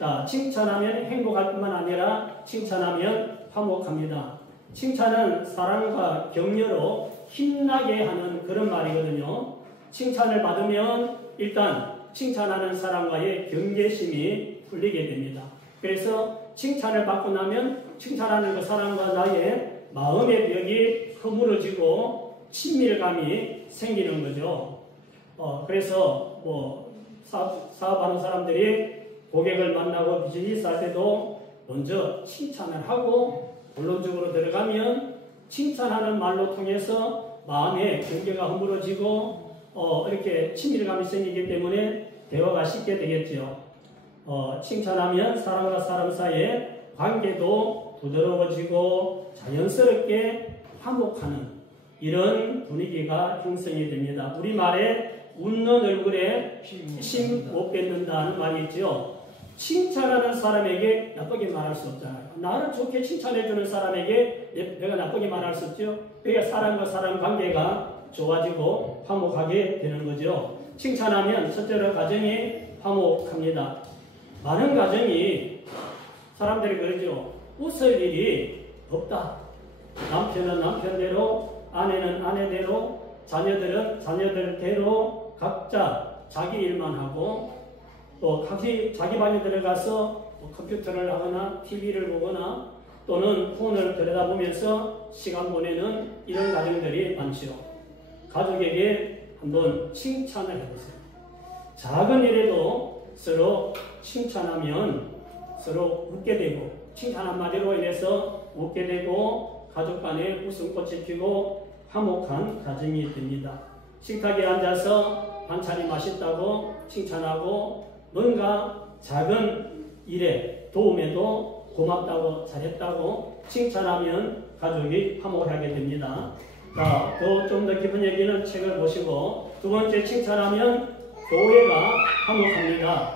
자, 칭찬하면 행복할 뿐만 아니라 칭찬하면 화목합니다. 칭찬은 사랑과 격려로 힘나게 하는 그런 말이거든요. 칭찬을 받으면 일단 칭찬하는 사람과의 경계심이 풀리게 됩니다. 그래서 칭찬을 받고 나면 칭찬하는 그 사람과 나의 마음의 벽이 허물어지고 친밀감이 생기는 거죠. 그래서 사업하는 사람들이 고객을 만나고 비즈니스 할 때도 먼저 칭찬을 하고 본론적으로 들어가면 칭찬하는 말로 통해서 마음의 경계가 허물어지고 이렇게 친밀감이 생기기 때문에 대화가 쉽게 되겠죠. 칭찬하면 사람과 사람 사이의 관계도 부드러워지고 자연스럽게 화목하는 이런 분위기가 형성이 됩니다. 우리말에 웃는 얼굴에 심 못 뱉는다는 말이 있죠. 칭찬하는 사람에게 나쁘게 말할 수 없잖아요. 나를 좋게 칭찬해주는 사람에게 내가 나쁘게 말할 수 없죠. 그러니까 사람과 사람 관계가 좋아지고 화목하게 되는 거죠. 칭찬하면 첫째로 가정이 화목합니다. 많은 가정이 사람들이 그러죠. 웃을 일이 없다. 남편은 남편대로, 아내는 아내대로, 자녀들은 자녀들대로 각자 자기 일만 하고 또 자기 방에 들어가서 컴퓨터를 하거나 TV를 보거나 또는 폰을 들여다보면서 시간 보내는 이런 가정들이 많죠. 가족에게 한번 칭찬을 해보세요. 작은 일에도 서로 칭찬하면 서로 웃게 되고 칭찬 한마디로 인해서 웃게 되고 가족 간에 웃음꽃이 피고 화목한 가정이 됩니다. 식탁에 앉아서 반찬이 맛있다고 칭찬하고 뭔가 작은 일에 도움에도 고맙다고 잘했다고 칭찬하면 가족이 화목하게 됩니다. 자, 좀 더 깊은 얘기는 책을 보시고 두 번째 칭찬하면 교회가 화목합니다.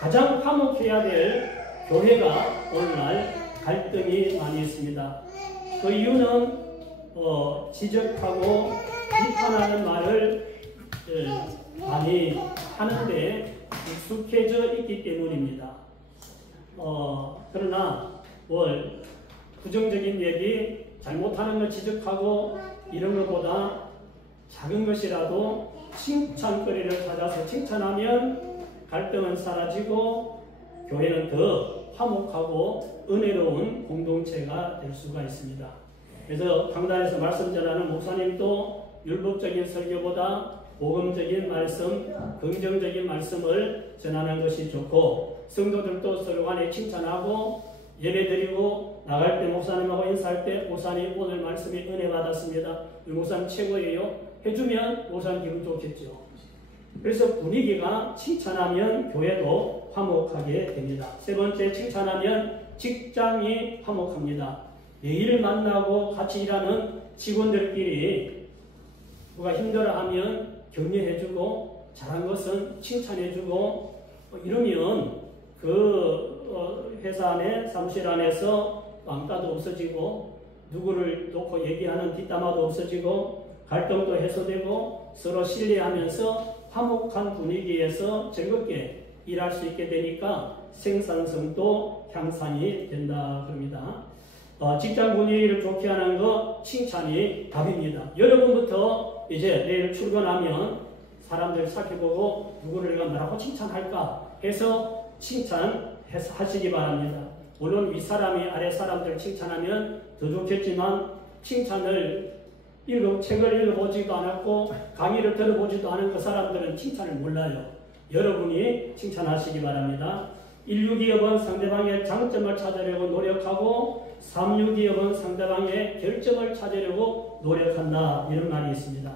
가장 화목해야 될 교회가 오늘날 갈등이 많이 있습니다. 그 이유는 지적하고 비판하는 말을 많이 하는데 익숙해져 있기 때문입니다. 그러나 부정적인 얘기, 잘못하는 걸 지적하고 이런 것보다 작은 것이라도 칭찬거리를 찾아서 칭찬하면 갈등은 사라지고 교회는 더 화목하고 은혜로운 공동체가 될 수가 있습니다. 그래서 강단에서 말씀 전하는 목사님도 율법적인 설교보다 복음적인 말씀, 긍정적인 말씀을 전하는 것이 좋고 성도들도 서로 간에 칭찬하고 예배드리고 나갈 때 목사님하고 인사할 때 목사님 오늘 말씀이 은혜 받았습니다. 우리 목사님 최고예요. 해주면 목사님 기분 좋겠죠. 그래서 분위기가 칭찬하면 교회도 화목하게 됩니다. 세 번째 칭찬하면 직장이 화목합니다. 매일 만나고 같이 일하는 직원들끼리 누가 힘들어하면 격려해주고 잘한 것은 칭찬해주고 이러면 그 회사 안에 사무실 안에서 왕따도 없어지고 누구를 놓고 얘기하는 뒷담화도 없어지고 갈등도 해소되고 서로 신뢰하면서 화목한 분위기에서 즐겁게 일할 수 있게 되니까 생산성도 향상이 된다 그럽니다. 직장 분위기를 좋게 하는 거 칭찬이 답입니다. 여러분부터 이제 내일 출근하면 사람들 살펴보고 누구를 내가 뭐라고 칭찬할까 해서 칭찬하시기 바랍니다. 물론 윗사람이 아랫사람들을 칭찬하면 더 좋겠지만 칭찬을 책을 읽어보지도 않았고 강의를 들어보지도 않은 그 사람들은 칭찬을 몰라요. 여러분이 칭찬하시기 바랍니다. 162업은 상대방의 장점을 찾으려고 노력하고 362업은 상대방의 결점을 찾으려고 노력한다. 이런 말이 있습니다.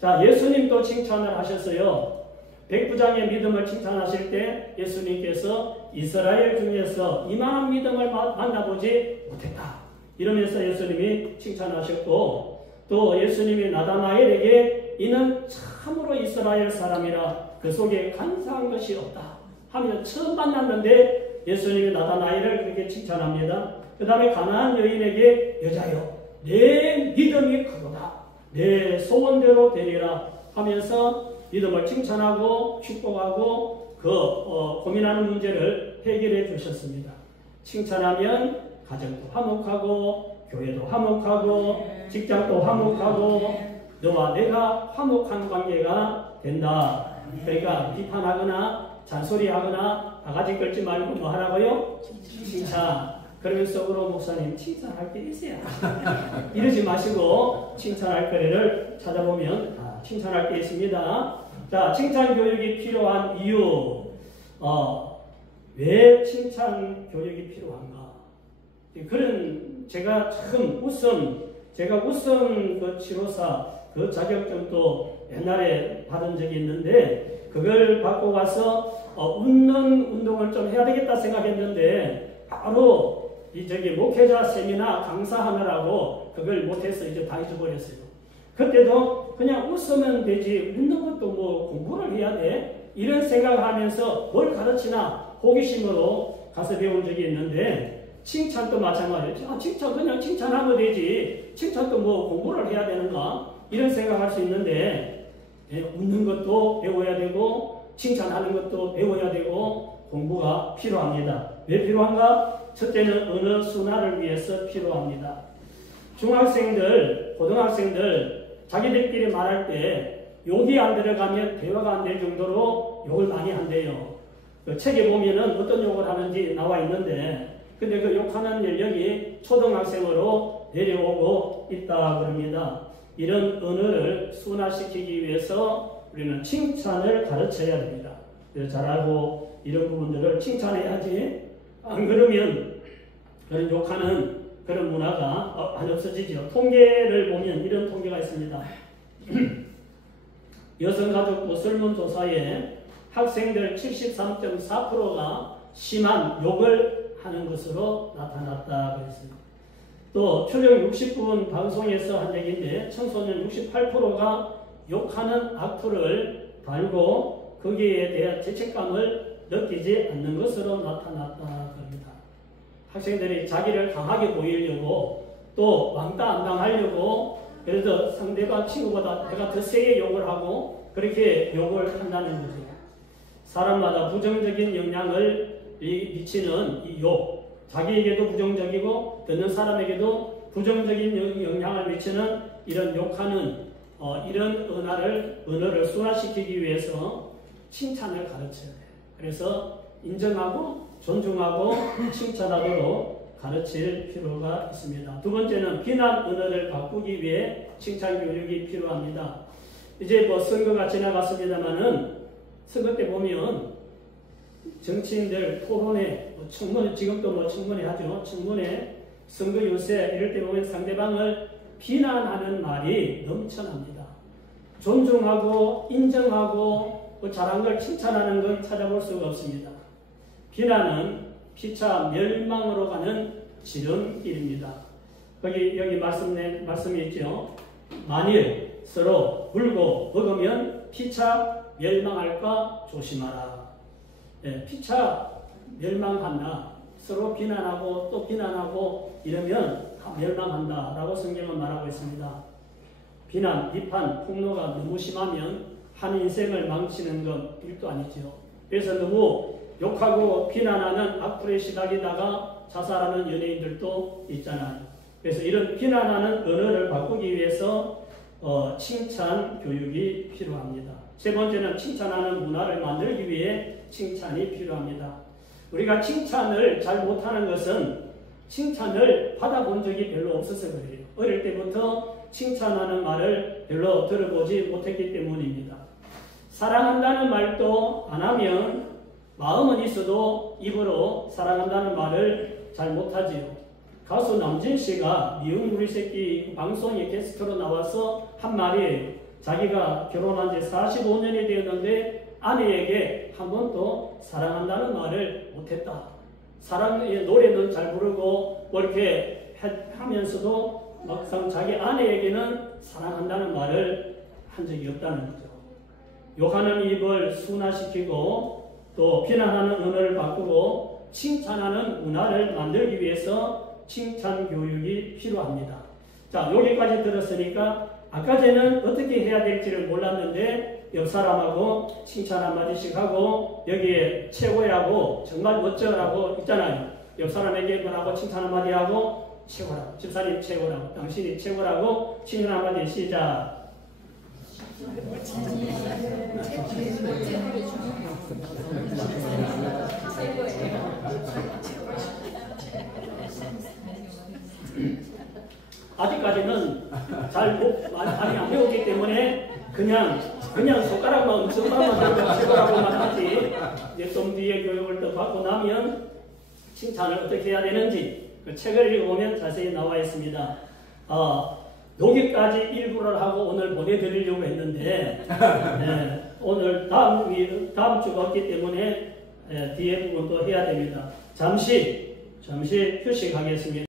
자, 예수님도 칭찬을 하셨어요. 백부장의 믿음을 칭찬하실 때 예수님께서 이스라엘 중에서 이만한 믿음을 만나보지 못했다. 이러면서 예수님이 칭찬하셨고 또 예수님이 나다나엘에게 이는 참으로 이스라엘 사람이라 그 속에 간사한 것이 없다 하며 처음 만났는데 예수님이 나다나엘을 그렇게 칭찬합니다. 그 다음에 가나안 여인에게 여자여 내 믿음이 크도다 내 소원대로 되리라 하면서 믿음을 칭찬하고 축복하고 고민하는 문제를 해결해 주셨습니다. 칭찬하면 가정도 화목하고 교회도 화목하고 직장도 화목하고 너와 내가 화목한 관계가 된다. 그러니까 비판하거나 잔소리하거나 바가지 끌지 말고 뭐 하라고요? 칭찬. 그러면 속으로 목사님 칭찬할 게 있어야 이러지 마시고 칭찬할 거리를 찾아보면 칭찬할 게 있습니다. 자, 칭찬 교육이 필요한 이유. 왜 칭찬 교육이 필요한가? 그런 제가 참 제가 웃음 그 치료사 그 자격증도 옛날에 받은 적이 있는데 그걸 받고 와서 웃는 운동을 좀 해야 되겠다 생각했는데 바로 목회자 세미나 강사하느라고 그걸 못해서 이제 다 잊어버렸어요. 그때도 그냥 웃으면 되지 웃는 것도 뭐 공부를 해야 돼? 이런 생각을 하면서 뭘 가르치나 호기심으로 가서 배운 적이 있는데 칭찬도 마찬가지예요. 칭찬 그냥 칭찬하면 되지 칭찬도 뭐 공부를 해야 되는가? 이런 생각할 수 있는데 웃는 것도 배워야 되고 칭찬하는 것도 배워야 되고 공부가 필요합니다. 왜 필요한가? 첫째는 언어 순환을 위해서 필요합니다. 중학생들, 고등학생들 자기들끼리 말할 때 욕이 안 들어가면 대화가 안 될 정도로 욕을 많이 한대요. 그 책에 보면은 어떤 욕을 하는지 나와 있는데 근데 그 욕하는 연령이 초등학생으로 내려오고 있다 그럽니다. 이런 언어를 순화시키기 위해서 우리는 칭찬을 가르쳐야 됩니다. 그래서 잘하고 이런 부분들을 칭찬해야지 안 그러면 그런 욕하는 그런 문화가 안 없어지죠. 통계를 보면 이런 통계가 있습니다. 여성가족부 설문조사에 학생들 73.4%가 심한 욕을 하는 것으로 나타났다 그랬습니다. 또 초령 60분 방송에서 한 얘기인데 청소년 68%가 욕하는 악플을 달고 거기에 대한 죄책감을 느끼지 않는 것으로 나타났다 그럽니다. 학생들이 자기를 강하게 보이려고 또 왕따 안 당하려고 그래서 상대방 친구보다 내가 더 세게 욕을 하고 그렇게 욕을 한다는 거죠. 사람마다 부정적인 영향을 미치는 이 욕, 자기에게도 부정적이고 듣는 사람에게도 부정적인 영향을 미치는 이런 욕하는 이런 언어를 순화시키기 위해서 칭찬을 가르쳐야 돼요. 그래서 인정하고 존중하고 칭찬하도록 가르칠 필요가 있습니다. 두 번째는 비난 언어를 바꾸기 위해 칭찬 교육이 필요합니다. 이제 뭐 선거가 지나갔습니다만은 선거 때 보면 정치인들 토론회, 청문회, 지금도 뭐 청문회 하죠. 청문회, 선거 유세 이럴 때 보면 상대방을 비난하는 말이 넘쳐납니다. 존중하고 인정하고 잘한 걸 칭찬하는 건 찾아볼 수가 없습니다. 비난은 피차 멸망으로 가는 지름길입니다. 여기 말씀이 있죠. 만일 서로 물고 먹으면 피차 멸망할까 조심하라. 피차 멸망한다. 서로 비난하고 또 비난하고 이러면 다 멸망한다 라고 성경은 말하고 있습니다. 비난, 비판, 폭로가 너무 심하면 한 인생을 망치는 건 일도 아니죠. 그래서 너무 욕하고 비난하는 악플에 시달리다가 자살하는 연예인들도 있잖아요. 그래서 이런 비난하는 언어를 바꾸기 위해서 칭찬 교육이 필요합니다. 세 번째는 칭찬하는 문화를 만들기 위해 칭찬이 필요합니다. 우리가 칭찬을 잘 못하는 것은 칭찬을 받아본 적이 별로 없어서 그래요. 어릴 때부터 칭찬하는 말을 별로 들어보지 못했기 때문입니다. 사랑한다는 말도 안 하면 마음은 있어도 입으로 사랑한다는 말을 잘 못하지요. 가수 남진 씨가 미운 우리 새끼 방송에 게스트로 나와서 한 말이 자기가 결혼한 지 45년이 되었는데 아내에게 한 번도 사랑한다는 말을 못했다. 노래는 잘 부르고 뭐 이렇게 하면서도 막상 자기 아내에게는 사랑한다는 말을 한 적이 없다는 거죠. 욕하는 입을 순화시키고 또 비난하는 언어를 바꾸고 칭찬하는 문화를 만들기 위해서 칭찬 교육이 필요합니다. 자, 여기까지 들었으니까 아까 전에는 어떻게 해야 될지를 몰랐는데 옆 사람하고 칭찬 한마디씩 하고 여기에 최고라고 정말 멋져라고 있잖아요. 옆 사람에게 뭐라고 칭찬 한마디 하고 최고라고 집사님 최고라고 당신이 최고라고 칭찬 한마디 시작. 아직까지는 많이 안 배웠기 때문에 그냥 손가락만 음성만 하고 최고라고만 하지. 이제 좀 뒤에 교육을 더 받고 나면 칭찬을 어떻게 해야 되는지 그 책을 읽어보면 자세히 나와 있습니다. 여기까지 일부를 하고 오늘 보내드리려고 했는데 오늘 다음 주가 없기 때문에 뒤에 부분도 해야 됩니다. 잠시 휴식하겠습니다.